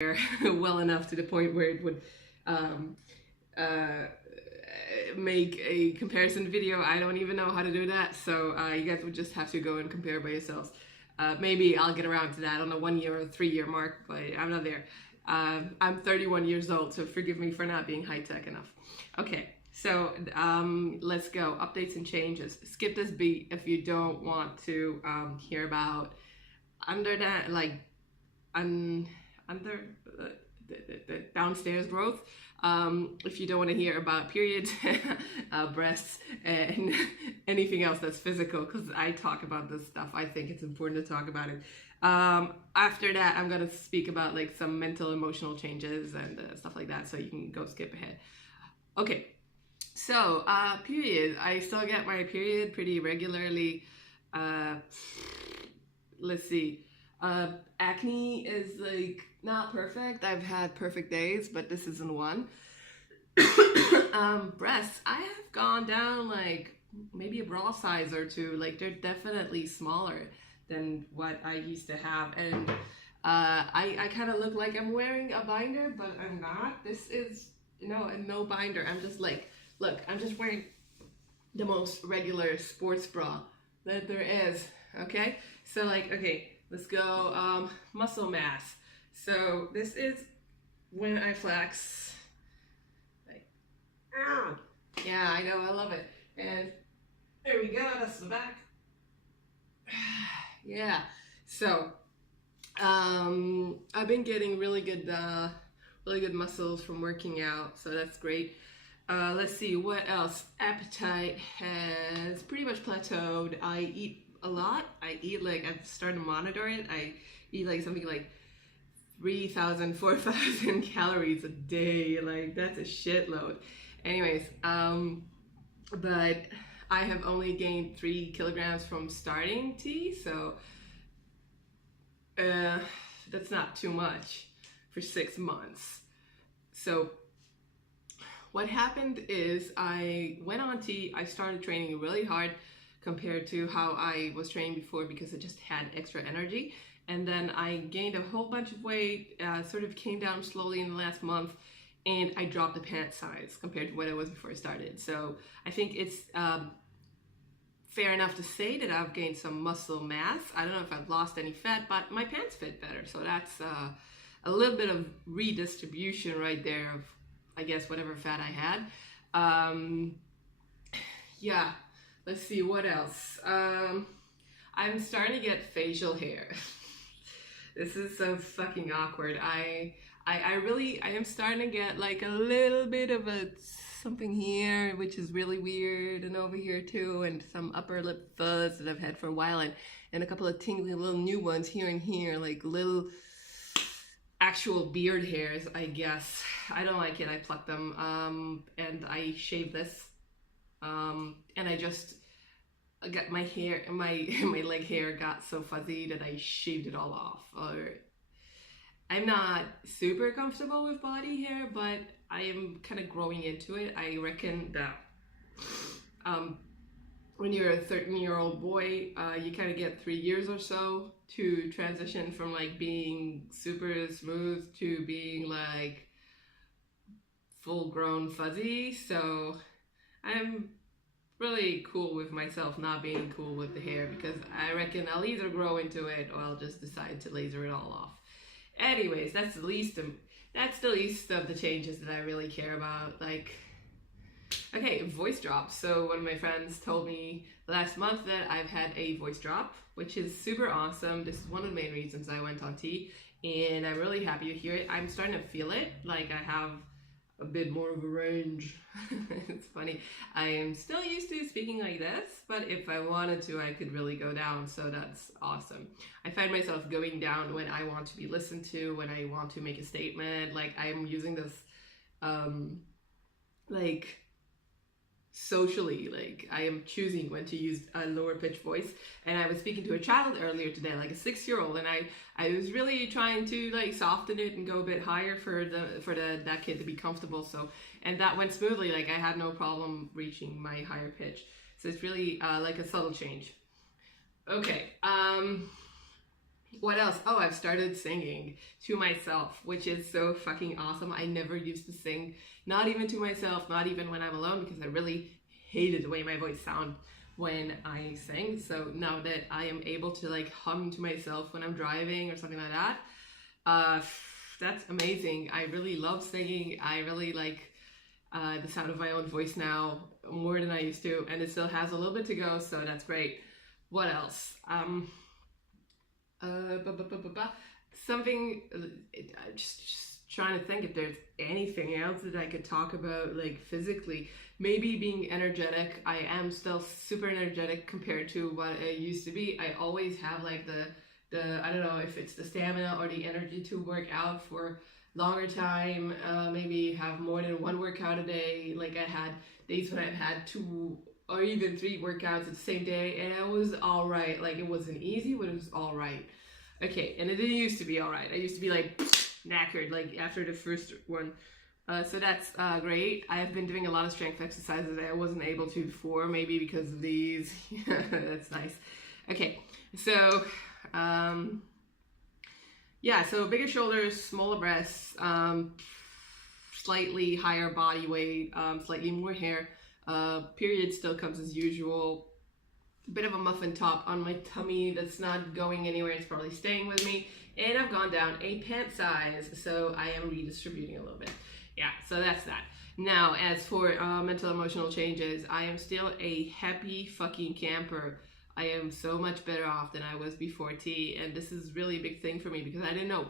well enough to the point where it would make a comparison video. I don't even know how to do that, so you guys would just have to go and compare by yourselves. Maybe I'll get around to that on a 1 year or 3 year mark, but I'm not there. I'm 31 years old, so forgive me for not being high-tech enough. Okay, so let's go. Updates and changes. Skip this beat if you don't want to hear about under the downstairs growth. If you don't want to hear about periods, breasts, and anything else that's physical, because I talk about this stuff. I think it's important to talk about it. After that, I'm going to speak about like some mental, emotional changes and stuff like that, so you can go skip ahead. Okay, so period. I still get my period pretty regularly. Let's see. Acne is like not perfect. I've had perfect days, but this isn't one. Breasts, I have gone down like maybe a bra size or two. Like they're definitely smaller than what I used to have, and I kind of look like I'm wearing a binder, but I'm not. This is no binder. I'm just like, look, I'm just wearing the most regular sports bra that there is. Okay, so like, okay, let's go. Muscle mass. So this is when I flex. Like, yeah, I know, I love it. And there we go. That's the back. Yeah. So I've been getting really good muscles from working out, so that's great. Let's see what else. Appetite has pretty much plateaued. I eat a lot. I eat like, I've started to monitor it. I eat like something like 3,000, 4,000 calories a day. Like that's a shitload. Anyways, but I have only gained 3 kilograms from starting tea, so that's not too much for 6 months. So what happened is I went on tea. I started training really hard compared to how I was training before, because I just had extra energy. And then I gained a whole bunch of weight, sort of came down slowly in the last month, and I dropped the pant size compared to what it was before I started. So I think it's fair enough to say that I've gained some muscle mass. I don't know if I've lost any fat, but my pants fit better. So that's a little bit of redistribution right there of, I guess, whatever fat I had. Yeah. Let's see, what else? I'm starting to get facial hair. This is so fucking awkward. I am starting to get like a little bit of a something here, which is really weird, and over here too, and some upper lip fuzz that I've had for a while, and a couple of tingly little new ones here and here, like little actual beard hairs, I guess. I don't like it. I pluck them, and I shave this. And I got my hair, my leg hair got so fuzzy that I shaved it all off. Or I'm not super comfortable with body hair, but I am kind of growing into it. I reckon that when you're a 13-year-old boy, you kind of get 3 years or so to transition from like being super smooth to being like full-grown fuzzy. So I'm really cool with myself not being cool with the hair, because I reckon I'll either grow into it or I'll just decide to laser it all off. Anyways, that's the least of the changes that I really care about. Like, okay, voice drops. So one of my friends told me last month that I've had a voice drop, which is super awesome. This is one of the main reasons I went on tea, and I'm really happy to hear it. I'm starting to feel it. Like I have a bit more of a range. It's funny. I am still used to speaking like this, but if I wanted to, I could really go down, so that's awesome. I find myself going down when I want to be listened to, when I want to make a statement. Like I'm using this, like socially, like I am choosing when to use a lower pitched voice. And I was speaking to a child earlier today, like a 6-year-old, and I was really trying to like soften it and go a bit higher for that kid to be comfortable. So, and that went smoothly. Like I had no problem reaching my higher pitch. So it's really like a subtle change. Okay. What else? Oh, I've started singing to myself, which is so fucking awesome. I never used to sing, not even to myself, not even when I'm alone, because I really hated the way my voice sounded when I sing. So now that I am able to like hum to myself when I'm driving or something like that, uh, that's amazing. I really love singing. I really like the sound of my own voice now more than I used to, and it still has a little bit to go, so that's great. What else? Something. I'm just trying to think if there's anything else that I could talk about, like physically. Maybe being energetic. I am still super energetic compared to what I used to be. I always have like the I don't know if it's the stamina or the energy to work out for longer time. Maybe have more than one workout a day. Like I had days when I've had 2 or even 3 workouts at the same day, and it was all right. Like it wasn't easy, but it was all right. Okay, and it didn't used to be all right. I used to be like knackered like after the first one. So that's great. I have been doing a lot of strength exercises that I wasn't able to before, maybe because of these. That's nice. Okay, so yeah, so bigger shoulders, smaller breasts, slightly higher body weight, slightly more hair. Period still comes as usual. Bit of a muffin top on my tummy that's not going anywhere. It's probably staying with me. And I've gone down a pant size, so I am redistributing a little bit. Yeah, so that's that. Now, as for mental emotional changes, I am still a happy fucking camper. I am so much better off than I was before tea, and this is really a big thing for me because I didn't know,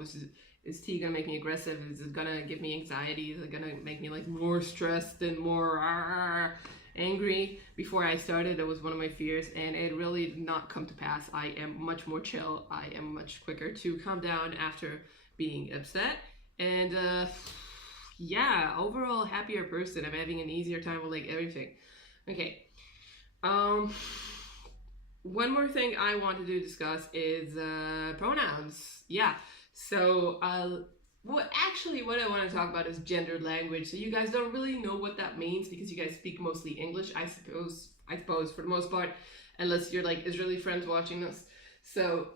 is tea gonna make me aggressive? Is it gonna give me anxiety? Is it gonna make me like more stressed and more angry? Before I started, that was one of my fears, and it really did not come to pass. I am much more chill. I am much quicker to calm down after being upset, and yeah, overall happier person. I'm having an easier time with like everything. Okay. One more thing I want to discuss is pronouns. Yeah. So, what I want to talk about is gendered language. So you guys don't really know what that means because you guys speak mostly English, I suppose for the most part, unless you're like Israeli friends watching this. So,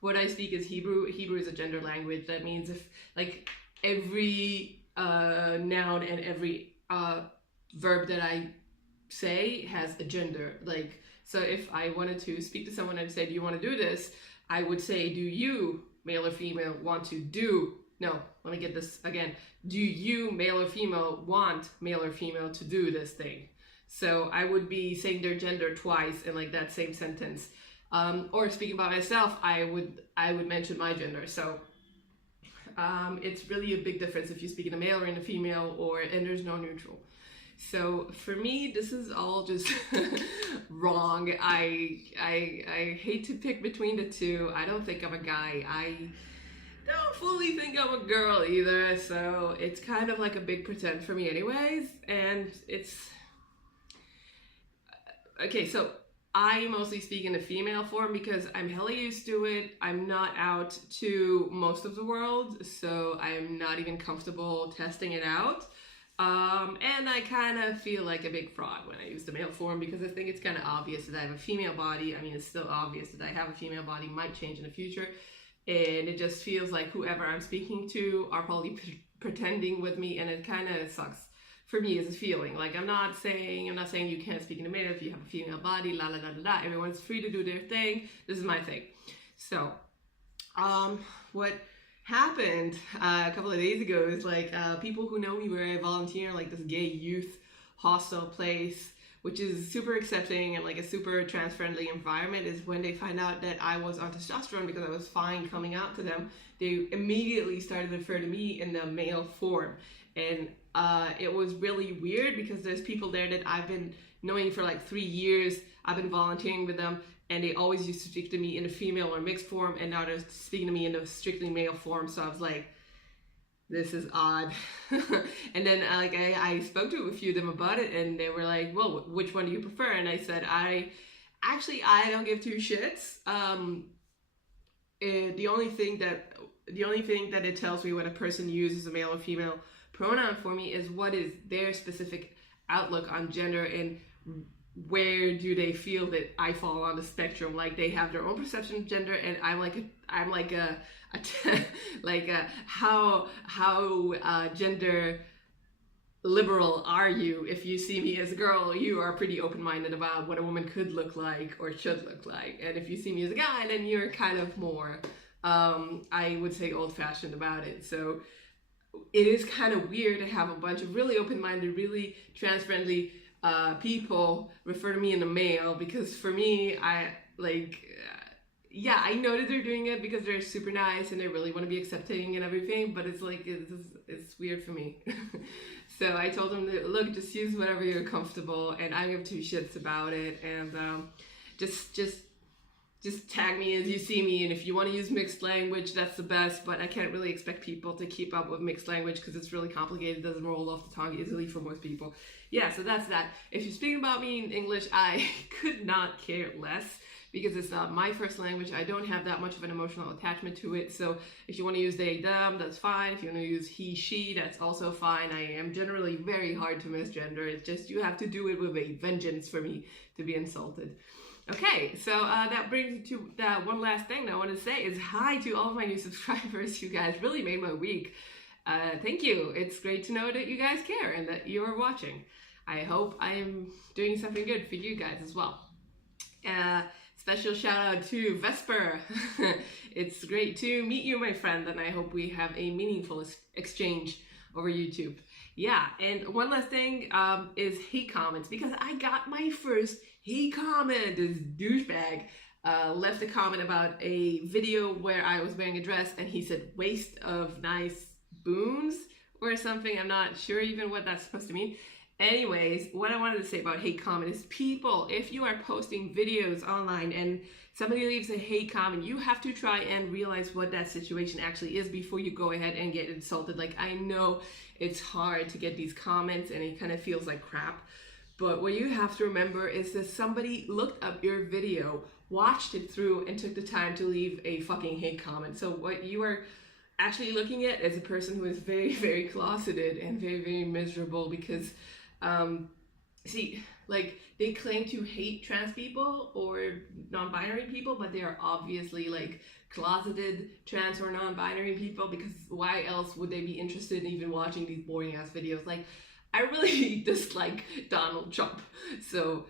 what I speak is Hebrew. Hebrew is a gender language. That means if like every noun and every verb that I say has a gender. Like, so if I wanted to speak to someone and say, do you want to do this? I would say, do you, male or female, want to do? No, let me get this again. Do you, male or female, want male or female to do this thing? So I would be saying their gender twice in like that same sentence. Or speaking about myself, I would mention my gender. So it's really a big difference if you speak in a male or in a female, and there's no neutral. So for me, this is all just wrong. I hate to pick between the two. I don't think I'm a guy. I don't fully think I'm a girl either. So it's kind of like a big pretend for me anyways. And it's... Okay, so I mostly speak in the female form because I'm hella used to it. I'm not out to most of the world, so I'm not even comfortable testing it out. And I kind of feel like a big fraud when I use the male form because I think it's kind of obvious that I have a female body. I mean, it's still obvious that I have a female body, might change in the future. And it just feels like whoever I'm speaking to are probably pretending with me, and it kind of sucks for me as a feeling. Like, I'm not saying you can't speak in a male if you have a female body, la la la la la. Everyone's free to do their thing. This is my thing. So, what happened a couple of days ago is like people who know me where I volunteer like this gay youth hostel place, which is super accepting and like a super trans friendly environment, is when they find out that I was on testosterone because I was fine coming out to them, they immediately started to refer to me in the male form. And it was really weird because there's people there that I've been knowing for like 3 years. I've been volunteering with them, and they always used to speak to me in a female or mixed form, and now they're speaking to me in a strictly male form. So I was like, this is odd. And then I spoke to a few of them about it, and they were like, well, which one do you prefer? And I said, I don't give two shits. The only thing that it tells me when a person uses a male or female pronoun for me is what is their specific outlook on gender and where do they feel that I fall on the spectrum? Like they have their own perception of gender, and I'm like how gender liberal are you? If you see me as a girl, you are pretty open-minded about what a woman could look like or should look like, and if you see me as a guy, then you're kind of more I would say old-fashioned about it. So it is kind of weird to have a bunch of really open-minded, really trans-friendly people refer to me in the male, because for me, yeah, I know that they're doing it because they're super nice and they really want to be accepting and everything, but it's like, it's weird for me. So I told them that, look, just use whatever you're comfortable, and I give two shits about it, and just tag me as you see me, and if you want to use mixed language, that's the best, but I can't really expect people to keep up with mixed language because it's really complicated. It doesn't roll off the tongue easily for most people. Yeah, so that's that. If you're speaking about me in English, I could not care less, because it's not my first language. I don't have that much of an emotional attachment to it. So if you want to use they, them, that's fine. If you want to use he, she, that's also fine. I am generally very hard to misgender. It's just you have to do it with a vengeance for me to be insulted. Okay, so that brings me to that one last thing that I want to say is hi to all of my new subscribers. You guys really made my week. Thank you. It's great to know that you guys care and that you are watching. I hope I am doing something good for you guys as well. Special shout out to Vesper. It's great to meet you, my friend, and I hope we have a meaningful exchange over YouTube. Yeah, and one last thing is hate comments, because I got my first hate comment. This douchebag left a comment about a video where I was wearing a dress, and he said waste of nice boons or something. I'm not sure even what that's supposed to mean. Anyways, what I wanted to say about hate comment is, people, if you are posting videos online and somebody leaves a hate comment, you have to try and realize what that situation actually is before you go ahead and get insulted. Like, I know it's hard to get these comments and it kind of feels like crap, but what you have to remember is that somebody looked up your video, watched it through, and took the time to leave a fucking hate comment. So what you are actually looking at is a person who is very, very closeted and very, very miserable, because see, like, they claim to hate trans people or non-binary people, but they are obviously like closeted trans or non-binary people, because why else would they be interested in even watching these boring ass videos? Like, I really dislike Donald Trump, so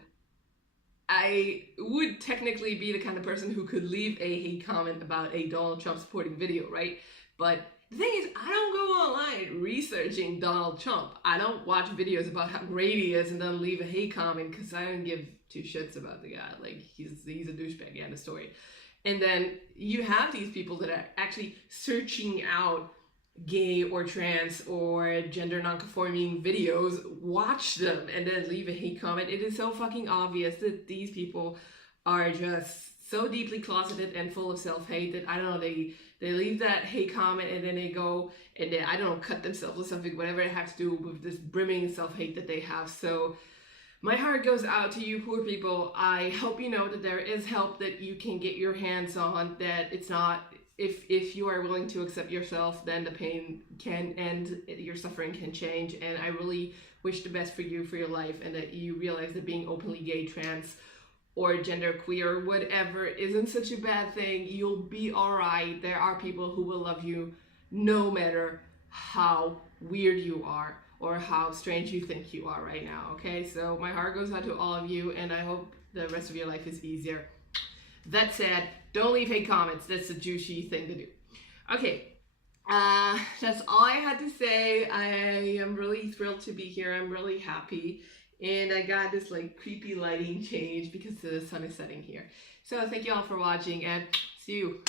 I would technically be the kind of person who could leave a hate comment about a Donald Trump supporting video, right? But the thing is, I don't go online researching Donald Trump. I don't watch videos about how great he is and then leave a hate comment, because I don't give two shits about the guy. Like, he's a douchebag, end of story. And then you have these people that are actually searching out gay or trans or gender non-conforming videos, watch them, and then leave a hate comment. It is so fucking obvious that these people are just so deeply closeted and full of self-hate that, I don't know, they leave that hate comment and then they go and they, I don't know, cut themselves or something, whatever it has to do with this brimming self-hate that they have. So my heart goes out to you poor people. I hope you know that there is help that you can get your hands on, that it's not, if you are willing to accept yourself, then the pain can end, your suffering can change, and I really wish the best for you, for your life, and that you realize that being openly gay, trans, or gender queer, whatever, isn't such a bad thing. You'll be alright. There are people who will love you no matter how weird you are or how strange you think you are right now, okay? So my heart goes out to all of you, and I hope the rest of your life is easier. That said, don't leave hate comments. That's a douchey thing to do. Okay, that's all I had to say. I am really thrilled to be here. I'm really happy. And I got this like creepy lighting change because the sun is setting here. So thank you all for watching, and see you.